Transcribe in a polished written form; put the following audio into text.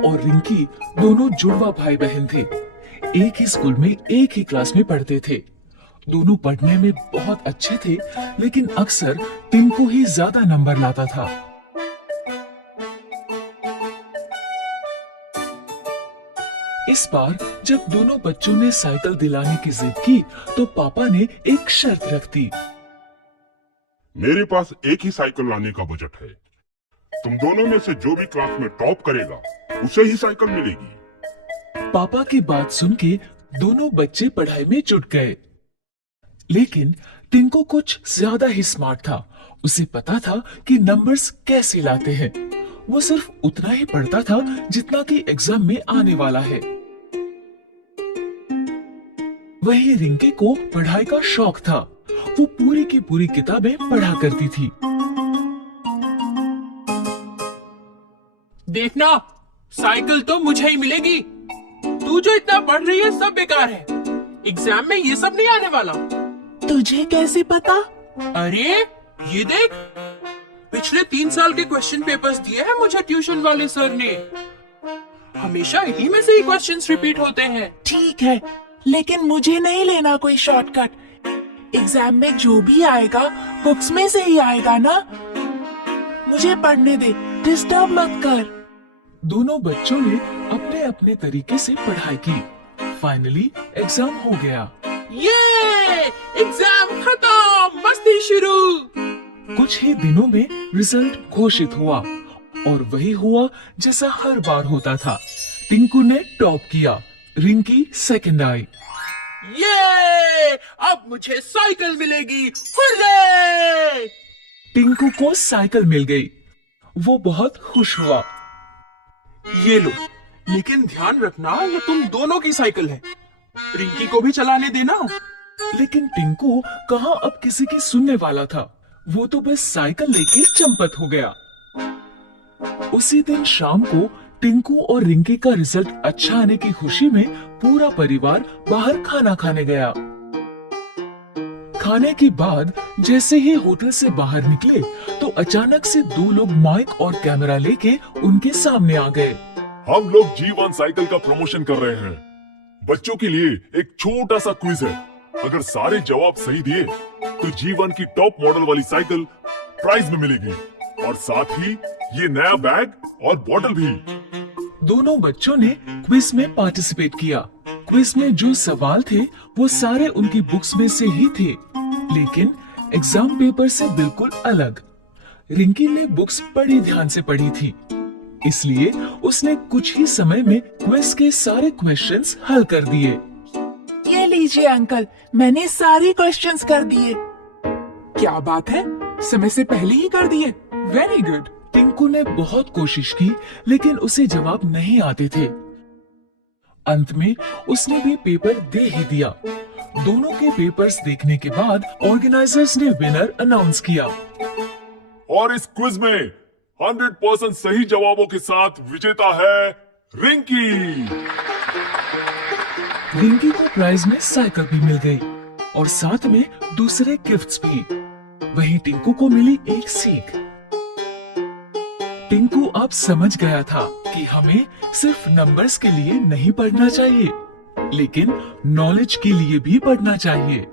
और रिंकी दोनों जुड़वा भाई बहन थे। एक ही स्कूल में एक ही क्लास में पढ़ते थे। दोनों पढ़ने में बहुत अच्छे थे, लेकिन अक्सर टिंकू ही ज्यादा नंबर लाता था। इस बार जब दोनों बच्चों ने साइकिल दिलाने की जिद की, तो पापा ने एक शर्त रख दी। मेरे पास एक ही साइकिल लाने का बजट है। तुम दोनों में से जो भी क्लास में टॉप करेगा उसे ही साइकिल मिलेगी। पापा की बात सुन के दोनों बच्चे पढ़ाई में जुट गए। लेकिन टिंकू कुछ ज्यादा ही स्मार्ट था। उसे पता था कि नंबर्स कैसे लाते हैं। वो सिर्फ उतना ही पढ़ता था जितना कि एग्जाम में आने वाला है। वही रिंकी को पढ़ाई का शौक था। वो पूरी की पूरी किताबें पढ़ा करती थी। देखना, साइकिल तो मुझे ही मिलेगी। तू जो इतना पढ़ रही है सब बेकार है। एग्जाम में ये सब नहीं आने वाला। तुझे कैसे पता? अरे ये देख, पिछले 3 साल के क्वेश्चन पेपर्स दिए हैं मुझे ट्यूशन वाले सर ने। हमेशा इन्हीं में से ही क्वेश्चंस रिपीट होते हैं। ठीक है, लेकिन मुझे नहीं लेना कोई शॉर्टकट। एग्जाम में जो भी आएगा बुक्स में से ही आएगा ना। मुझे पढ़ने दे, डिस्टर्ब मत कर। दोनों बच्चों ने अपने अपने तरीके से पढ़ाई की। फाइनली एग्जाम हो गया। ये एग्जाम खत्म, मस्ती शुरू। कुछ ही दिनों में रिजल्ट घोषित हुआ और वही हुआ जैसा हर बार होता था। टिंकू ने टॉप किया, रिंकी सेकंड आई। ये अब मुझे साइकिल मिलेगी। हुर्रे! टिंकू को साइकिल मिल गई। वो बहुत खुश हुआ। ये लो, लेकिन ध्यान रखना ये तुम दोनों की साइकिल है। रिंकी को भी चलाने देना। लेकिन टिंकू कहाँ अब किसी की सुनने वाला था। वो तो बस साइकिल लेके चंपत हो गया। उसी दिन शाम को टिंकू और रिंकी का रिजल्ट अच्छा आने की खुशी में पूरा परिवार बाहर खाना खाने गया। खाने के बाद जैसे ही होटल से बाहर निकले तो अचानक से 2 लोग माइक और कैमरा लेके उनके सामने आ गए। हम लोग G1 साइकिल का प्रमोशन कर रहे हैं। बच्चों के लिए एक छोटा सा क्विज है। अगर सारे जवाब सही दिए तो G1 की टॉप मॉडल वाली साइकिल प्राइज में मिलेगी और साथ ही ये नया बैग और बॉटल भी। दोनों बच्चों ने क्विज में पार्टिसिपेट किया। क्विज में जो सवाल थे वो सारे उनकी बुक्स में से ही थे, लेकिन एग्जाम पेपर से बिल्कुल अलग। रिंकी ने बुक्स बड़ी ध्यान से पढ़ी थी, इसलिए उसने कुछ ही समय में क्विज के सारे क्वेश्चंस हल कर दिए। ये लीजिए अंकल, मैंने सारे क्वेश्चंस कर दिए। क्या बात है, समय से पहले ही कर दिए। Very good. टिंकू ने बहुत कोशिश की, लेकिन उसे जवाब नहीं आते थे। अंत में उसने भी पेपर दे ही दिया। दोनों के पेपर्स देखने के बाद ऑर्गेनाइजर्स ने विनर अनाउंस किया। और इस क्विज में 100% सही जवाबों के साथ विजेता है रिंकी। रिंकी को प्राइज में साइकिल भी मिल गई और साथ में दूसरे गिफ्ट्स भी। वहीं टिंकू को मिली एक सीख। टिंकू अब समझ गया था कि हमें सिर्फ नंबर्स के लिए नहीं पढ़ना चाहिए, लेकिन नॉलेज के लिए भी पढ़ना चाहिए।